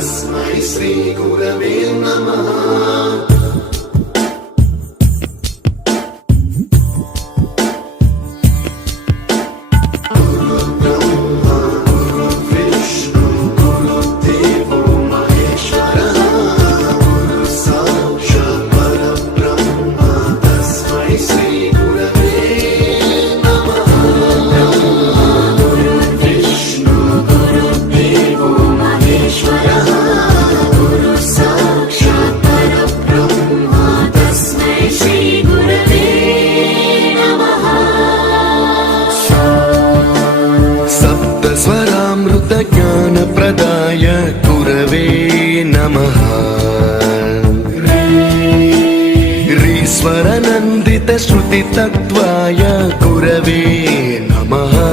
श्री गुरवे नमः। स्वरामृत ज्ञान प्रदाय गुरवे नमः। रीश्वर नन्दित श्रुति तत्त्वाय गुरवे नमः।